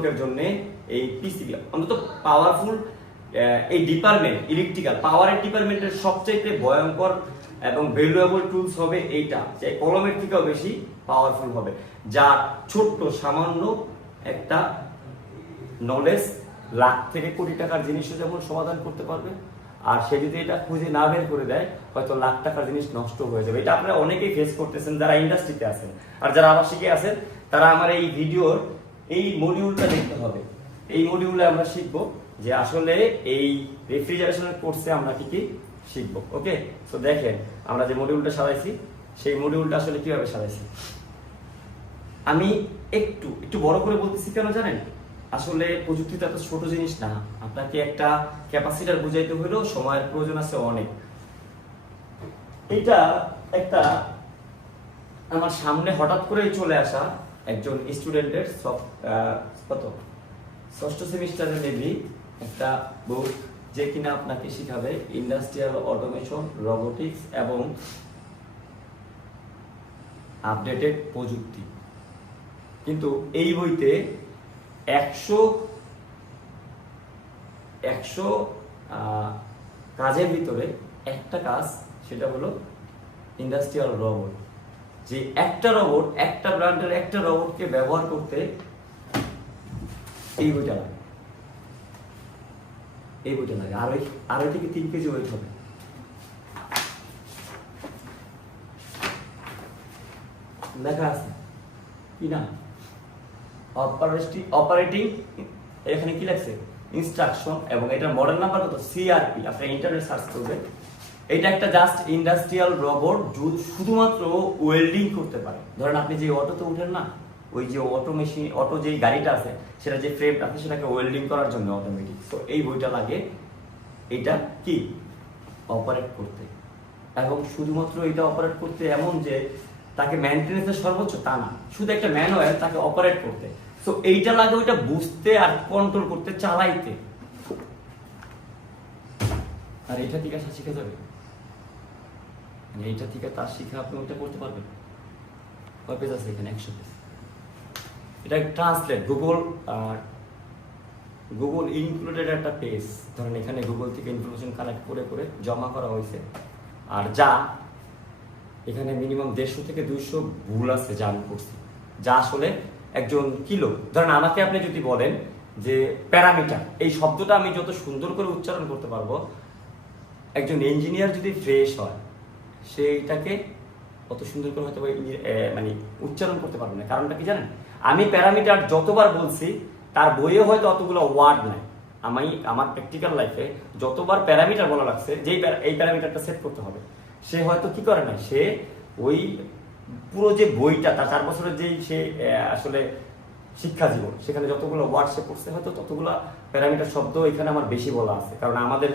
লোকের জন্য এই পিসিবি অন্তত পাওয়ারফুল এই ডিপার্টমেন্ট ইলেকট্রিক্যাল পাওয়ারের ডিপার্টমেন্টের সবচেয়ে ভয়ঙ্কর এবং ভ্যালুয়েবল টুলস হবে এইটা, যে কলমের থেকেও বেশি পাওয়ারফুল হবে, যা ছোট্ট সামান্য একটা নলেজ লাখ থেকে কোটি টাকার জিনিসও যেমন সমাধান করতে পারবে, আর সে যদি এটা খুঁজে না বের করে দেয় হয়তো লাখ টাকার জিনিস নষ্ট হয়ে যাবে। এটা আপনারা অনেকেই ফেস করতেছেন যারা ইন্ডাস্ট্রিতে আছেন, আর যারা আবাসিকে আছেন তারা আমার এই ভিডিওর এই মডিউলটা দেখতে হবে। এই মডিউলে আমরা শিখবো যে আসলে এই রেফ্রিজারেশনের কোর্সে আমরা কি কি শিখবো। ওকে, তো দেখেন আমরা যে মডিউলটা সাজাইছি সেই মডিউলটা আসলে কিভাবে সাজাইছি। আমি একটু একটু বড় করে বলতেছি কেন জানেন, আসলে প্রযুক্তিটা তো ছোট জিনিস না, আপনাকে একটা ক্যাপাসিটার বুঝাইতে হলেও সময়ের প্রয়োজন আছে অনেক। এটা একটা আমার সামনে হঠাৎ করেই চলে আসা একজন স্টুডেন্টের কত ষষ্ঠ সেমিস্টারে মেবি একটা বুক, যে কিনা আপনাকে শিখাবে ইন্ডাস্ট্রিয়াল অটোমেশন, রোবোটিক্স এবং আপডেটেড প্রযুক্তি। কিন্তু এই বইতে 100 কাজের ভিতরে একটা কাজ, সেটা হলো ইন্ডাস্ট্রিয়াল রোবট। যে একটা রোবট, একটা ব্র্যান্ডের একটা রোবটকে ব্যবহার করতে এই বইটা লাগে, এই বইটা লাগে। আড়াই থেকে 3 কেজি ওয়েট হবে। লেখা আছে কি না, অপারেটিং, এখানে কি লাগছে ইনস্ট্রাকশন, এবং এটার মডেল নাম্বার কত সিআরপি। আপনি ইন্টারনেট সার্চ করবেন, এটা একটা জাস্ট ইন্ডাস্ট্রিয়াল রোবট শুধুমাত্র ওয়েল্ডিং করতে পারে। ধরেন আপনি যে অটোতে উঠেন না, ওই যে অটো মেশিন, অটো যে গাড়িটা আছে সেটা যে ফ্রেমটা আছে সেটাকে ওয়েল্ডিং করার জন্য অটোমেটিক। তো এই বইটা লাগে এটা কি অপারেট করতে, এবং শুধুমাত্র এটা অপারেট করতে এমন যে তাকে মেইনটেনেন্সের সর্বোচ্চ তা না, শুধু একটা ম্যানুয়াল তাকে অপারেট করতে। তো এইটা লাগে ওইটা বুঝতে আর কন্ট্রোল করতে, চালাইতে। আর এটা থেকে শিখে যাবে, এইটা থেকে তার শিখে আপনি ওইটা করতে পারবেন। কয় পেজ আছে এখানে? 100 পেজ। এটা ট্রান্সলেট গুগল ইনক্লুডেড একটা পেজ। ধরেন এখানে গুগল থেকে ইনফরমেশন কালেক্ট করে করে জমা করা হয়েছে, আর যা এখানে মিনিমাম 150 থেকে 200 ভুল আছে যা আমি করছি, যা আসলে একজন কিলো। ধরেন আমাকে আপনি যদি বলেন যে প্যারামিটার, এই শব্দটা আমি যত সুন্দর করে উচ্চারণ করতে পারবো, একজন ইঞ্জিনিয়ার যদি ফ্রেশ হয় সে এটাকে অত সুন্দর করে হয়তো মানে উচ্চারণ করতে পারবে না। কারণটা কি জানেন, আমি প্যারামিটার যতবার বলছি তার বইয়ে হয়তো অতগুলো ওয়ার্ড নাই। আমি আমার প্র্যাকটিক্যাল লাইফে যতবার প্যারামিটার বলা লাগছে, যেই এই প্যারামিটারটা সেট করতে হবে, সে হয়তো কি করে না, সে ওই পুরো যে বইটা তার 4 বছরের যেই সে আসলে শিক্ষা জীবন, সেখানে যতগুলো ওয়ার্ড সে পড়ছে হয়তো ততগুলো প্যারামিটার শব্দ এখানে আমার বেশি বলা আছে। কারণ আমাদের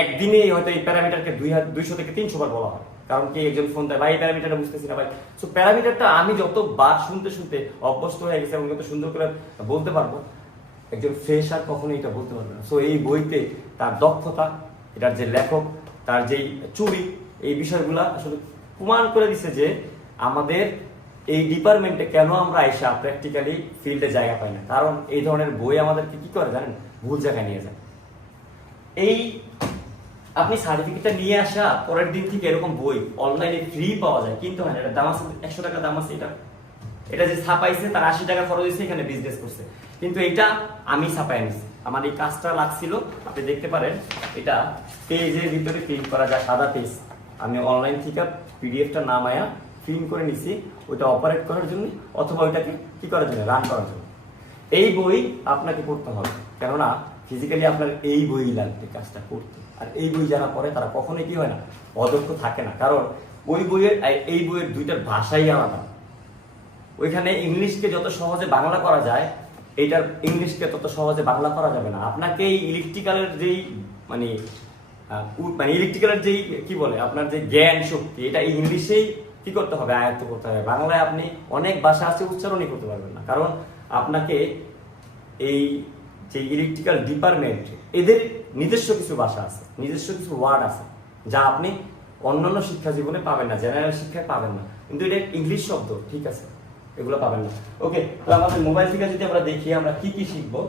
একদিনেই হয়তো এই প্যারামিটারকে 200 থেকে 300 বার বলা হয়। কারণ কি একজন ফোন দেয়, ভাই এই প্যারামিটারটা বুঝতেছি না ভাই। সো প্যারামিটারটা আমি যতবার শুনতে শুনতে অভ্যস্ত হয়ে গেছে এবং যত সুন্দর করে বলতে পারবো, একজন ফ্রেশার কখনোই এটা বলতে পারবে না। সো এই বইতে তার দক্ষতা, এটার যে লেখক, তার যেই চুরি, এই বিষয়গুলা আসলে প্রমাণ করে দিছে যে আমাদের এই ডিপার্টমেন্টে কেন আমরা এসে প্র্যাকটিক্যালি ফিল্ডে জায়গা পাই না। কারণ এই ধরনের বই আমাদেরকে কি করে জানেন, ভুল জায়গায় নিয়ে যায়। এই আপনি সার্টিফিকেটটা নিয়ে আসা পরের দিন থেকে এরকম বই অনলাইনে ফ্রি পাওয়া যায়, কিন্তু হয় না। এটা দাম আছে 100 টাকা দাম আছে। এটা যে ছাপাইছে তার 80 টাকা খরচ হয়েছে, এখানে বিজনেস করছে। কিন্তু এটা আমি ছাপাই নিছি, আমার এই কাজটা লাগছিল। আপনি দেখতে পারেন এটা পেজের ভিতরে প্রিন্ট করা যায়, সাদা পেজ। আমি অনলাইন থেকে পিডিএফটা নামায়া প্রিন্ট করে নিছি, ওইটা অপারেট করার জন্য অথবা ওইটাকে কি করার জন্য, রান করার জন্য। এই বই আপনাকে পড়তে হবে, কেননা ফিজিক্যালি আপনার এই বই লাগবে কাজটা করতে। আর এই বই যারা পড়ে তারা কখনোই কি হয় না, অদক্ষ থাকে না। কারণ ওই বইয়ের এই বইয়ের দুইটার ভাষাই আলাদা। ওইখানে ইংলিশকে যত সহজে বাংলা করা যায়, এইটার ইংলিশকে তত সহজে বাংলা করা যাবে না। আপনাকে এই ইলেকট্রিক্যালের যেই মানে ইলেকট্রিক্যালের যেই কি বলে আপনার যে জ্ঞান শক্তি, এটা ইংলিশেই কি করতে হবে, আয়ত্ত করতে হবে। বাংলায় আপনি অনেক ভাষা আছে, উচ্চারণই করতে পারবেন না। কারণ আপনাকে এই যে ইলেকট্রিক্যাল ডিপার্টমেন্ট, এদের নিজস্ব কিছু ভাষা আছে, নিজস্ব কিছু ওয়ার্ড আছে, যা আপনি অন্যান্য শিক্ষা জীবনে পাবেন না, জেনারেল শিক্ষায় পাবেন না। কিন্তু এটা ইংলিশ শব্দ, ঠিক আছে, এগুলো পাবেন না। ওকে, তো আমাদের মোবাইল থেকে যদি আমরা দেখি আমরা কি কি শিখবো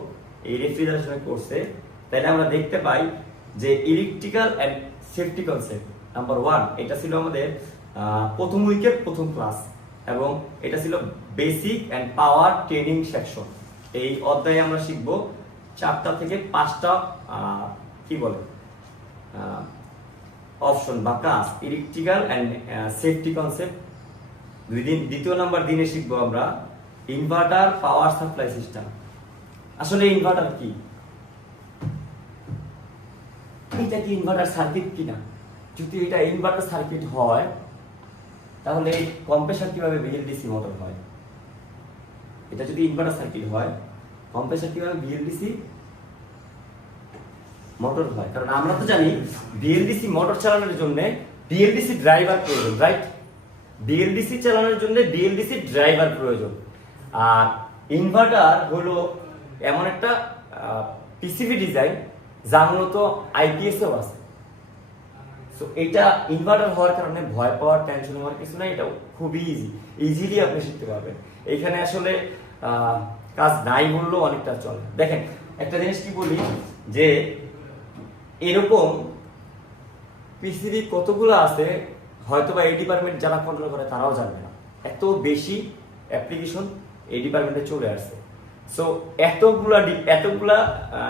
এই রেফ্রিজারেশনের কোর্সে, তাহলে আমরা দেখতে পাই যে electrical and safety concept number 1, এটা ছিল আমাদের প্রথম উইকের প্রথম ক্লাস, এবং এটা ছিল basic and power training section. এই অধ্যায়ে আমরা শিখবো 4টা থেকে 5টা কি বলে অপশন বা কাজ, ইলেকট্রিক্যাল অ্যান্ড সেফটি কনসেপ্ট। দ্বিতীয় নাম্বার দিনে শিখবো আমরা ইনভার্টার পাওয়ার সাপ্লাই সিস্টেম। আসলে ইনভার্টার কি, এটা কি ইনভার্টার সার্কিট কিনা, যদি এটা ইনভার্টার সার্কিট হয় তাহলে কম্প্রেসার কিভাবে ভিএলডিসি মোটর হয়, এটা যদি ইনভার্টার সার্কিট হয় কম্প্রেসার কিভাবে ভিএলডিসি মোটর হয়। কারণ আমরা তো জানি ভিএলডিসি মোটর চালানোর জন্য ভিএলডিসি ড্রাইভার প্রয়োজন, রাইট? ভিএলডিসি চালানোর জন্য ভিএলডিসি ড্রাইভার প্রয়োজন। আর ইনভার্টার হলো এমন একটা পিসিবি ডিজাইন যা মূলত আইপিএসও আছে। সো এটা ইনভার্টার হওয়ার কারণে ভয় পাওয়ার, টেনশন হওয়ার কিছু নাই, এটা খুবই ইজিলি আপনি শিখতে পারবেন। এখানে আসলে কাজ নাই বললেও অনেকটা চলে। দেখেন একটা জিনিস কি বলি, যে এরকম পিসিবি কতগুলো আছে হয়তো বা এই ডিপার্টমেন্ট যারা কন্ট্রোল করে তারাও জানবে না, এত বেশি অ্যাপ্লিকেশন এই ডিপার্টমেন্টে চলে আসছে। সো এতগুলা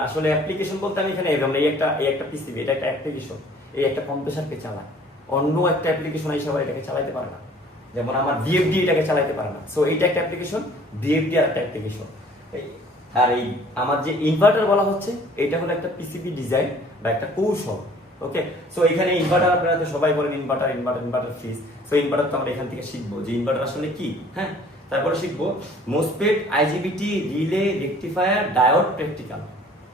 আসলে অ্যাপ্লিকেশন বলতে আমি এখানে এরকম এই একটা পিসিবি, এটা একটা অ্যাপ্লিকেশন, এই একটা কম্প্রেসারকে চালায়, অন্য একটা অ্যাপ্লিকেশন হিসাবে এটাকে চালাতে পারে না, যেমন আমার ভিএফডি এটাকে চালাতে পারে না। সো এইটা একটা অ্যাপ্লিকেশন, ভিএফডি আর একটা অ্যাপ্লিকেশন। আর এই আমার যে ইনভার্টার বলা হচ্ছে এটা হলো একটা পিসিবি ডিজাইন বা একটা কৌশল। ওকে, সো এখানে ইনভার্টার আপনারা তো সবাই বলেন ইনভার্টার ফ্রিজ। সো ইনভার্টার তো আমরা এখান থেকে শিখবো যে ইনভার্টার আসলে কি। হ্যাঁ, তারপরে শিখবো MOSFET, আইজিবিটি, relay, rectifier, diode, practical.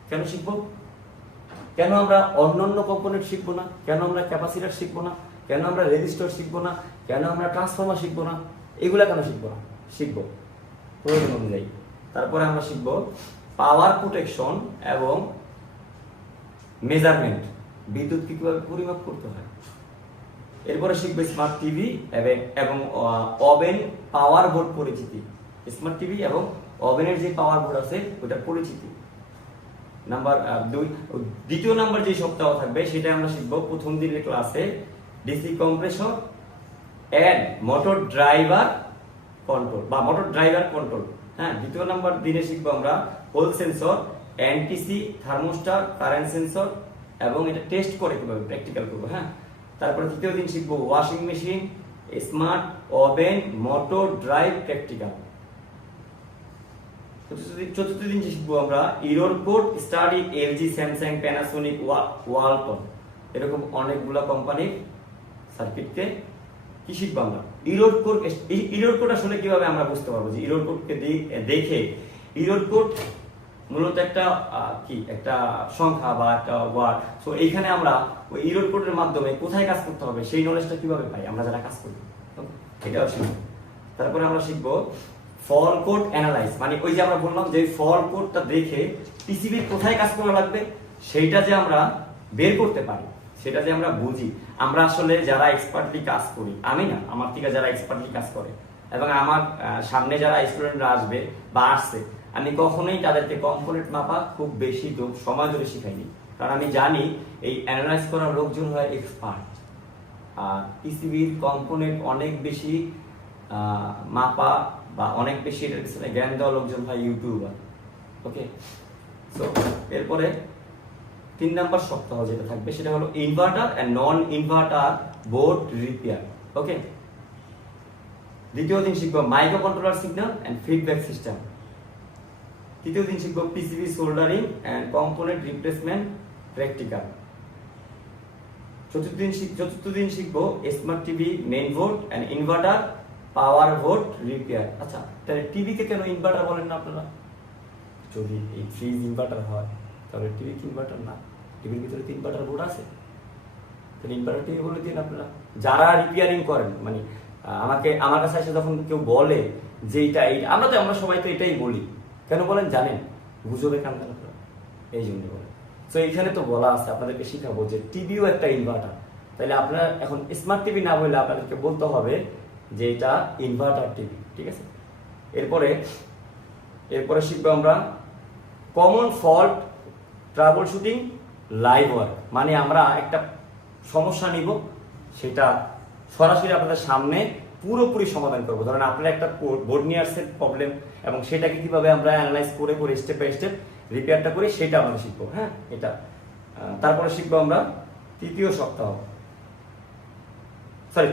কেন শিখবো? কেন আমরা অন্যান্য কম্পোনেন্ট শিখবো না? কেন আমরা ক্যাপাসিটর শিখবো না? কেন আমরা রেজিস্টর শিখবো না? কেন আমরা ট্রান্সফর্মার শিখবো না? এগুলা কেন শিখবো না? শিখবো প্রয়োজন অনুযায়ী। তারপরে আমরা শিখবো পাওয়ার প্রোটেকশন এবং মেজারমেন্ট, বিদ্যুৎকে কিভাবে পরিমাপ করতে হয়। এরপরে শিখবো স্মার্ট টিভি এবং ওভেন পাওয়ার বোর্ড পরিচিতি। স্মার্ট টিভি এবং ওভেনের যে পাওয়ার বোর্ড আছে ওটার পরিচিতি। নাম্বার 2, দ্বিতীয় নাম্বার যে সপ্তাহ থাকবে সেটা আমরা শিখবো প্রথম দিনের ক্লাসে DC compressor and motor driver control বা মোটর ড্রাইভার কন্ট্রোল। হ্যাঁ, দ্বিতীয় নাম্বার দিনে শিখবো আমরা Hall sensor, NTC, thermistor, current sensor, এবং এটা টেস্ট করে কিভাবে প্র্যাকটিক্যাল করবো। হ্যাঁ, তারপরে তৃতীয় দিন শিখবো washing machine, smart oven, motor drive, practical. চতুর্থ দিন শিখবো আমরা error code study, LG, Samsung, Panasonic, Walton, এরকম অনেকগুলা কোম্পানির সার্কিটকে কি শিখবো আমরা ইরোর কোড আসলে কিভাবে আমরা বুঝতে পারবো যে ইরোর কোডকে দেখে ইরোর কোড মূলত একটা একটা সংখ্যা বা একটা ওয়ার্ড। সো এইখানে আমরা ওই ইরোর কোডের মাধ্যমে কোথায় কাজ করতে হবে সেই নলেজটা কিভাবে পাই আমরা যারা কাজ করি, এটাও শিখবো। তারপরে আমরা শিখবো ফল কোড অ্যানালাইজ, মানে ওই যে আমরা বললাম যে ফল কোডটা দেখে পিসিবির কোথায় কাজ করা লাগবে সেইটা যে আমরা বের করতে পারি, সেটা যে আমরা বুঝি। আমরা আসলে যারা এক্সপার্টলি কাজ করি, আমি না, আমার থেকে যারা এক্সপার্টলি কাজ করে এবং আমার সামনে যারা স্টুডেন্টরা আসবে বা আসছে, আমি কখনোই তাদেরকে কম্পোনেন্ট মাপা খুব বেশি সময় ধরে শিখাইনি, কারণ আমি জানি এই অ্যানালাইজ করার লোকজন হয় এক্সপার্ট। আর পিসিবির কম্পোনেন্ট অনেক বেশি মাপা বা অনেক বেশি এটার পিছনে জ্ঞান দেওয়া লোকজন হয় ইউটিউবার। ওকে, সো এরপরে 3 নাম্বার সপ্তাহ যেটা থাকবে সেটা হলো inverter and non inverter board repair. Okay, দ্বিতীয় দিন শিখবো micro controller signal and feedback system. তৃতীয় দিন শিখবো PCB soldering and component replacement, practical. চতুর্থ দিন শিখবো smart TV main board and inverter power board repair. আচ্ছা, তাহলে টিভিকে কেন ইনভার্টার বলেন না আপনারা? যদি এই ফ্রিজ ইনভার্টার হয় তাহলে টিভি কি ইনভার্টার না? টিভির ভিতরে 3 ইনভার্টার বোর্ড আছে, তাহলে ইনভার্টার টিভি বলে দিন আপনারা। যারা রিপেয়ারিং করেন, মানে আমার কাছে এসে যখন কেউ বলে যে আমরা সবাই তো এটাই বলি, কেন বলেন জানেন? গুজবে কান দেন আপনারা, এই জন্য বলেন। তো এখানে তো বলা আছে, আপনাদেরকে শিখাবো যে টিভিও একটা ইনভার্টার। তাহলে আপনারা এখন স্মার্ট টিভি না বললে আপনাদেরকে বলতে হবে যে এটা ইনভার্টার টিভি, ঠিক আছে? এরপরে এরপরে শিখবো আমরা common fault trouble shooting live work, মানে আমরা একটা সমস্যা নিব, সেটা সরাসরি আপনাদের সামনে পুরোপুরি সমাধান করবো। ধরেন আপনারা একটা বোর্ড নিয়ে আসছেন প্রবলেম, এবং সেটাকে কিভাবে আমরা অ্যানালাইজ করে করে স্টেপ বাই স্টেপ রিপেয়ারটা করি সেটা আমরা শিখবো। হ্যাঁ, এটা তারপরে শিখবো আমরা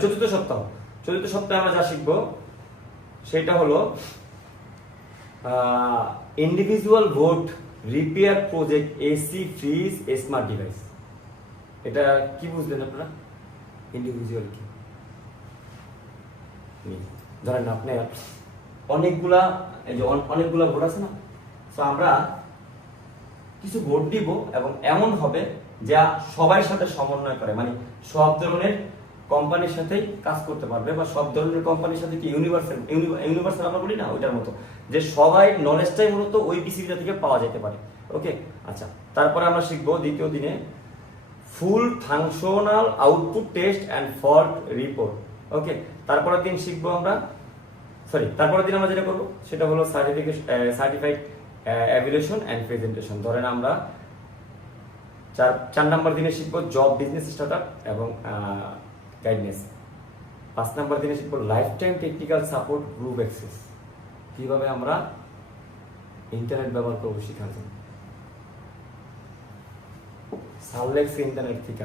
চতুর্থ সপ্তাহে আমরা যা শিখবো সেটা হলো individual board repair project AC fridge smart device. এটা কি বুঝলেন আপনারা? ইন্ডিভিজুয়াল কি? ধরেন আপনি অনেকগুলা বোর্ড আছে না, তো আমরা কিছু বোর্ড দিব এবং এমন হবে যা সবার সাথে সমন্বয় করে, মানে সব ধরনের কোম্পানির সাথেই কাজ করতে পারবে, বা সব ধরনের কোম্পানির সাথে কি ইউনিভার্সাল আমরা বলি না, ওইটার মতো, যে সবাই নলেজটাই মূলত ওই পিসিবিটা থেকে পাওয়া যেতে পারে। ওকে, আচ্ছা, তারপরে আমরা শিখবো দ্বিতীয় দিনে full functional output test and fault report. Okay, তারপরের দিন আমরা যেটা করবো সেটা হলো সার্টিফাইড এভ্যালুয়েশন অ্যান্ড প্রেজেন্টেশন। ধরেন আমরা 4 নম্বর দিনে শিখবো জব বিজনেস স্টার্টআপ এবং গাইডনেস। 5 নম্বর দিনে শিখবো life time technical support group access, কিভাবে আমরা ইন্টারনেট ব্যবহার করবো শেখার জন্য। সারলেক্স ইন্টারনেট থেকে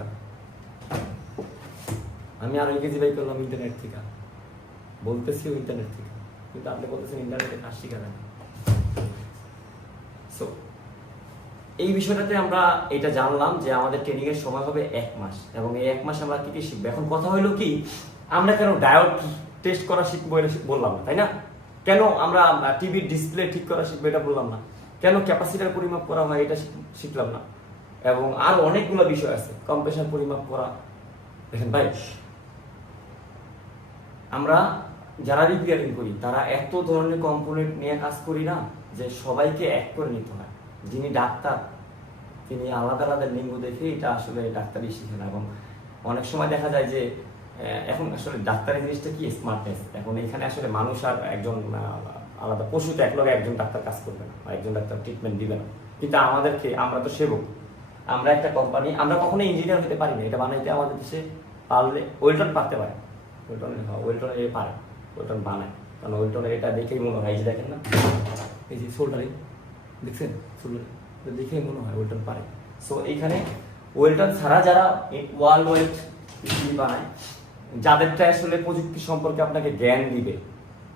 আমি আরো কেজি বাই করলাম ইন্টারনেট থেকে, বলতেছিও ইন্টারনেট থেকে, কিন্তু আপনি বলতেছেন ইন্টারনেটে কাজ শিখা যায়। সো এই বিষয়টাতে আমরা এটা জানলাম যে আমাদের ট্রেনিং এর সময় হবে 1 মাস, এবং এই 1 মাস আমরা কি কি শিখবো। এখন কথা হলো কি, আমরা কেন ডায়োড টেস্ট করা শিখবো এটা বললাম না, তাই না? কেন আমরা টিভির ডিসপ্লে ঠিক করা শিখবো এটা বললাম না, কেন ক্যাপাসিটার পরিমাপ করা হয় এটা শিখলাম না, এবং আরো অনেকগুলো বিষয় আছে, কম্প্রেসার পরিমাপ করা। দেখেন ভাই, আমরা যারা রিপেয়ারিং করি তারা এত ধরনের কম্পোনেন্ট নিয়ে কাজ করি না যে সবাইকে এক করে নিতে হয়। যিনি ডাক্তার তিনি আলাদা আলাদা লিঙ্গ দেখে এটা আসলে ডাক্তারই শিখে না, এবং অনেক সময় দেখা যায় যে এখন আসলে ডাক্তারের জিনিসটা কি স্মার্টনেস। এখন এখানে আসলে মানুষ আর একজন আলাদা পশুতে একলগে একজন ডাক্তার কাজ করবে না, বা একজন ডাক্তার ট্রিটমেন্ট দিবে না, কিন্তু আমরা তো সেবক। আমরা একটা কোম্পানি, আমরা কখনো ইঞ্জিনিয়ার হতে পারি না, এটা বানাইতে আমাদের দেশে পারলে ওয়েলটন পারতে পারে, ওয়েলটন বানায়, কারণ ওয়েলটনের এটা দেখেই মনে হয়, এই যে দেখেন না, এই যে সোল্ডারিং দেখছেন, সোল্ডারিং দেখেই মনে হয় ওয়েলটন পারে। সো এইখানে ওয়েলটন ছাড়া যারা ওয়ার্ল্ড ওয়াইড বানায়, যাদেরটা আসলে প্রযুক্তি সম্পর্কে আপনাকে জ্ঞান দিবে।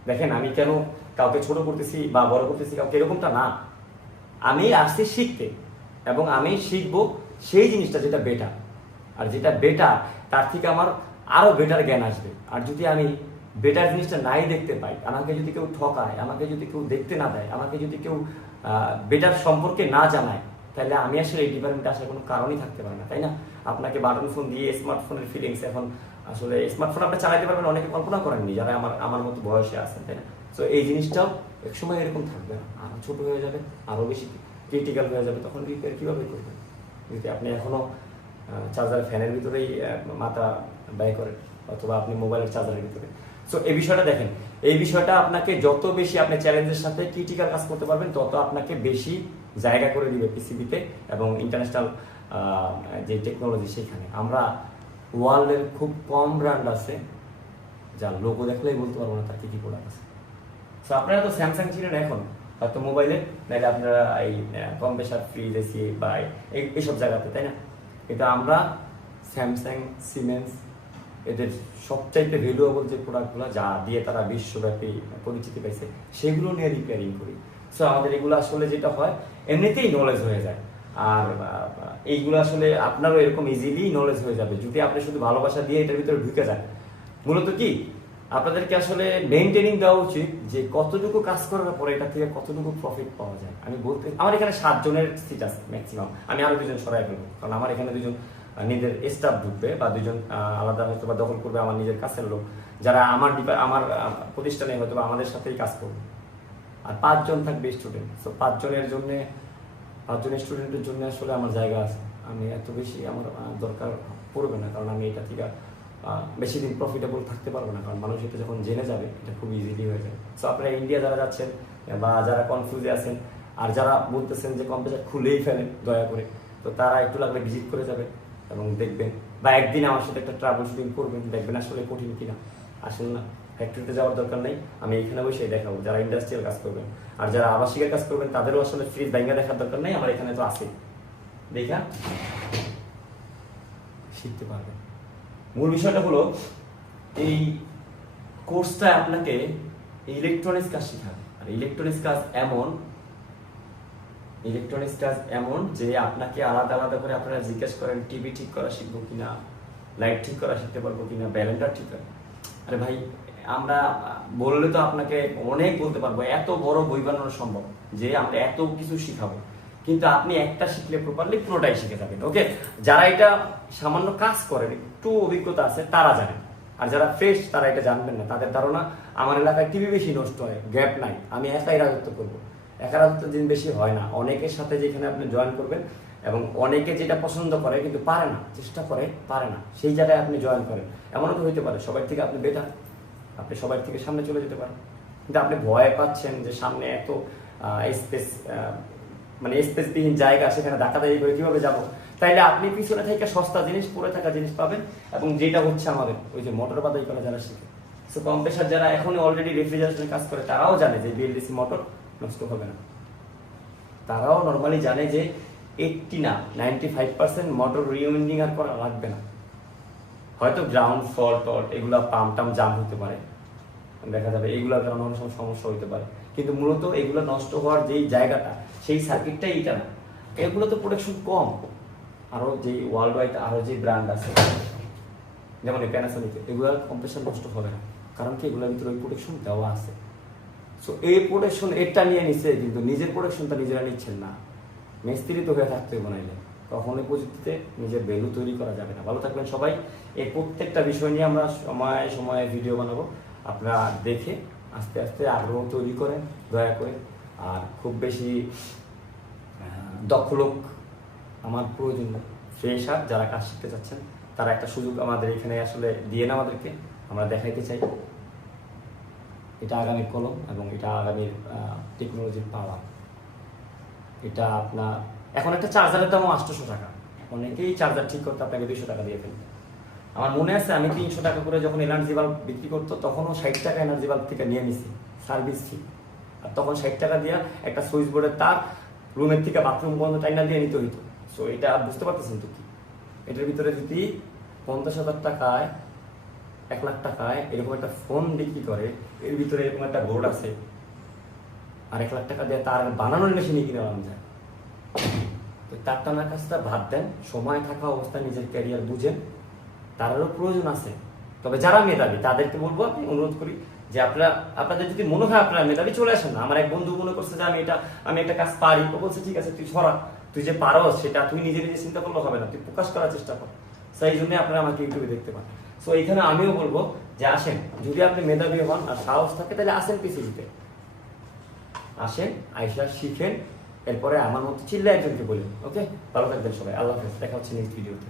দেখেন, আমি কেন কাউকে ছোট করতেছি বা বড় করতেছি কাউকে, এরকমটা না। আমি আসছি শিখতে, এবং আমি শিখবো সেই জিনিসটা যেটা বেটার, আর যেটা বেটার তার থেকে আমার আরো বেটার জ্ঞান আসবে। আর যদি আমি বেটার জিনিসটা নাই দেখতে পাই, আমাকে যদি কেউ ঠকায়, আমাকে যদি কেউ দেখতে না দেয়, আমাকে যদি কেউ বেটার সম্পর্কে না জানায়, তাহলে আমি আসলে এই ডিপার্টমেন্টে আসার কোনো কারণই থাকতে পারে না, তাই না? আপনাকে বাটন ফোন দিয়ে স্মার্টফোনের ফিলিংস, এখন আসলে স্মার্টফোন আপনি চালাতে পারবেন, অনেকে কল্পনা করেননি যারা আমার মতো বয়সে আছেন, তাই না? তো এই জিনিসটাও একসময় এরকম থাকবে না, আরো ছোট হয়ে যাবে, আরো বেশি ক্রিটিক্যাল হয়ে যাবে, তখন রিপেয়ার কিভাবে করবেন যদি আপনি এখনো চার্জার ফ্যানের ভিতরেই মাথা ব্যয় করেন, অথবা আপনি মোবাইলের চার্জারের ভিতরে। সো এই বিষয়টা দেখেন, এই বিষয়টা আপনাকে যত বেশি আপনি চ্যালেঞ্জের সাথে ক্রিটিক্যাল কাজ করতে পারবেন, তত আপনাকে বেশি জায়গা করে দিবে পিসিবিতে এবং ইন্টারন্যাশনাল যে টেকনোলজি সেখানে। আমরা ওয়ার্ল্ডের খুব কম ব্র্যান্ড আছে যার লোগো দেখলেই বলতে পারবো না তার কি কি প্রোডাক্ট আছে। সো আপনারা তো স্যামসাং ছিলেন, এখন হয়তো মোবাইলে, নাহলে আপনারা এই কম্প্রেসার, ফ্রিজ, এসি বা এইসব জায়গাতে, তাই না? কিন্তু আমরা স্যামসাং, সিমেন্স, এদের সবচাইতে ভ্যালুয়েবল যে প্রোডাক্টগুলো যা দিয়ে তারা বিশ্বব্যাপী পরিচিতি পাইছে, সেগুলো নিয়ে রিপেয়ারিং করি। সো আমাদের এগুলো আসলে যেটা হয়, এমনিতেই নলেজ হয়ে যায়। আর এইগুলো আসলে আপনারও এরকম ইজিলি নলেজ হয়ে যাবে যদি আপনি শুধু ভালোবাসা দিয়ে এটার ভিতরে ঢুকে যান। মূলত কি আপনাদেরকে আসলে মেইনটেনিং দেওয়া উচিত যে কতটুকু কাজ করার পরে এটা থেকে কতটুকু প্রফিট পাওয়া যায়। আমি বলতে, আমার এখানে 7 জনের সিট আছে ম্যাক্সিমাম, আমি আরো 2 জন সরাই ফেলবো, কারণ আমার এখানে 2 জন নিজের স্টাফ ঢুকবে, বা 2 জন আলাদা হয়তো বা দখল করবে আমার নিজের কাছের লোক, যারা আমার প্রতিষ্ঠানে হয়তো বা আমাদের সাথেই কাজ করবে। আর 5 জন থাকবে স্টুডেন্ট। সো 5 জনের স্টুডেন্টের জন্য আসলে আমার জায়গা আছে, আমি এত বেশি আমার দরকার পড়বে না, কারণ আমি এটা থেকে বেশি দিন প্রফিটেবল থাকতে পারবো না, কারণ মানুষ এটা যখন জেনে যাবে এটা খুব ইজিলি হয়ে যাবে। সো আপনারা ইন্ডিয়া যারা যাচ্ছেন বা যারা কনফিউজে আছেন আর যারা বলতেছেন যে কম্পিউটার খুলেই ফেলেন দয়া করে, তো তারা একটু লাগলে ভিজিট করে যাবেন এবং দেখবেন, বা একদিন আমার সাথে একটা ট্রাভেল শুটিং করবেন, দেখবেন আসলে কঠিন কিনা। আসেন না, ফ্যাক্টরিতে যাওয়ার দরকার নেই, আমি এখানে বসে দেখাবো। যারা ইন্ডাস্ট্রিয়াল কাজ করবেন আর যারা আবাসিকের কাজ করবেন তাদেরও আসলে ফ্রিজ ব্যাঙ্গা দেখার দরকার নেই, আমার এখানে তো আছে, দেখা শিখতে পারবেন। মূল বিষয়টা হলো এই কোর্সটা আপনাকে ইলেকট্রনিক্স কাজ শেখাবে। আর ইলেকট্রনিক্স কাজ এমন যে আপনাকে আলাদা আলাদা করে আপনারা জিজ্ঞেস করেন টিভি ঠিক করা শিখবো কিনা, লাইট ঠিক করা শিখতে পারবো কিনা, ব্যালেন্ডার ঠিক করা। আরে ভাই, আমরা বললে তো আপনাকে অনেক বলতে পারবো, এত বড় বই বানানো সম্ভব যে আমরা এত কিছু শিখাবো, কিন্তু আপনি একটা শিখলে প্রপারলি পুরোটাই শিখে যাবেন। ওকে, যারা এটা সামান্য কাজ করেন, একটু অভিজ্ঞতা আছে, তারা জানেন। আর যারা ফ্রেশ তারা এটা জানবেন না। তাদের ধারণা আমার এলাকায় টিভি বেশি নষ্ট হয়, গ্যাপ নাই, আমি একাই রাজত্ব করবো। একা রাজত্ব দিন বেশি হয় না। অনেকের সাথে যেখানে আপনি জয়েন করবেন এবং অনেকে যেটা পছন্দ করে কিন্তু পারে না, চেষ্টা করে পারে না, সেই জায়গায় আপনি জয়েন করেন। এমনও তো হইতে পারে সবার থেকে আপনি বেটার, আপনি সবার থেকে সামনে চলে যেতে পারেন, কিন্তু আপনি ভয় পাচ্ছেন যে সামনে এত স্পেস, মানে স্পেসবিহীন জায়গা, সেখানে ধাক্কাধাক্কি করে কিভাবে যাব। তাইলে আপনি পিছনে থেকে সস্তা জিনিস, পরে থাকা জিনিস পাবেন। এবং যেটা হচ্ছে আমাদের ওই যে মোটর বাদাই করা যারা শিখে, সো কম্প্রেসার যারা এখন অলরেডি রেফ্রিজারেশনে কাজ করে, তারাও জানে যে বিএলডিসি মোটর নষ্ট হবে না। তারাও নর্মালি জানে যে 80 না 95% মোটর রিউইন্ডিং আর করা লাগবে না। হয়তো গ্রাউন্ড ফল্ট এগুলা পাম্প টাম জাম হতে পারে, দেখা যাবে এগুলোর কারণে অনেক সময় সমস্যা হতে পারে, কিন্তু মূলত এগুলো নষ্ট হওয়ার যেই জায়গাটা, সেই সার্কিটটাই এটা না। এগুলো তো প্রোটেকশন কম। আরো যে ওয়ার্ল্ড ওয়াইড আরো যে ব্র্যান্ড আছে, যেমন এই প্যানাসোনিক, এগুলোর কম্প্রেসার নষ্ট হবে না, কারণ কি এগুলোর ভিতরে ওই প্রোটেকশন দেওয়া আছে। সো এই প্রোটেকশন এটা নিয়ে নিচ্ছে, কিন্তু নিজের প্রোটেকশনটা নিজেরা নিচ্ছেন না। মিস্ত্রি তো হয়ে থাকতে বানাইলে কখনোই প্রযুক্তিতে নিজের ভ্যালু তৈরি করা যাবে না। ভালো থাকবেন সবাই। এই প্রত্যেকটা বিষয় নিয়ে আমরা সময়ে সময়ে ভিডিও বানাবো, আপনারা দেখে আস্তে আস্তে আগ্রহ তৈরি করেন দয়া করে। আর খুব বেশি দক্ষ লোক আমার প্রয়োজন না, ফ্রেশার যারা কাজ শিখতে চাচ্ছেন তারা একটা সুযোগ আমাদের এখানে আসলে দিয়ে না, আমাদেরকে আমরা দেখাইতে চাই এটা আগামীর কলম এবং এটা আগামীর টেকনোলজির পাওয়ার। এটা আপনার এখন একটা চার্জারের দামও 800 টাকা, অনেকেই চার্জার ঠিক করতে আপনাকে 200 টাকা দিয়ে ফেলবে। আমার মনে আছে আমি 300 টাকা করে যখন এনার্জি বাল্ব বিক্রি করতো, তখনও 60 টাকা এনার্জি বাল্ব থেকে নিয়ে নিছি সার্ভিস ফি। আর তখন 60 টাকা দিয়ে একটা সুইচ বোর্ডের তার রুমের থেকে বাথরুম পর্যন্ত টাইনা দিয়ে নিতে হইতো। সো এটা বুঝতে পারতেছেন তো কি, এটার ভিতরে যদি 50,000 টাকায় 1 লাখ টাকায় এরকম একটা ফোন বিক্রি করে, এর ভিতরে এরকম একটা বোর্ড আছে, আর 1 লাখ টাকা দিয়ে তার বানানোর মেশিনই কিনে আনা যায়। তো তার টানার কাজটা বাদ দেন, সময় থাকা অবস্থায় নিজের ক্যারিয়ার বুঝেন, তারও প্রয়োজন আছে। তবে যারা মেধাবী তাদেরকে বলবো, আপনি অনুরোধ করি যে আপনাদের যদি মনে হয় আপনারা মেধাবী, চলে আসেন না। আমার এক বন্ধু মনে করছে যে আমি একটা কাজ পারি, তো বলছে ঠিক আছে তুই ছড়া, তুই যে পারো সেটা তুই নিজে নিজে চিন্তা করলে হবে না, তুই প্রকাশ করার চেষ্টা কর। সেই জন্য আপনারা আমাকে ইউটিউবে দেখতে পান। সো এখানে আমিও বলবো যে আসেন, যদি আপনি মেধাবী হন আর সাহস থাকে তাহলে আসেন পিসিবিতে, আসেন আইসা শিখেন, এরপরে আমার মতো চিল্লা একজনকে বলি। ওকে, ভালো থাকবেন সবাই, আল্লাহ হাফেজ, দেখা হচ্ছে নেক্সট ভিডিওতে।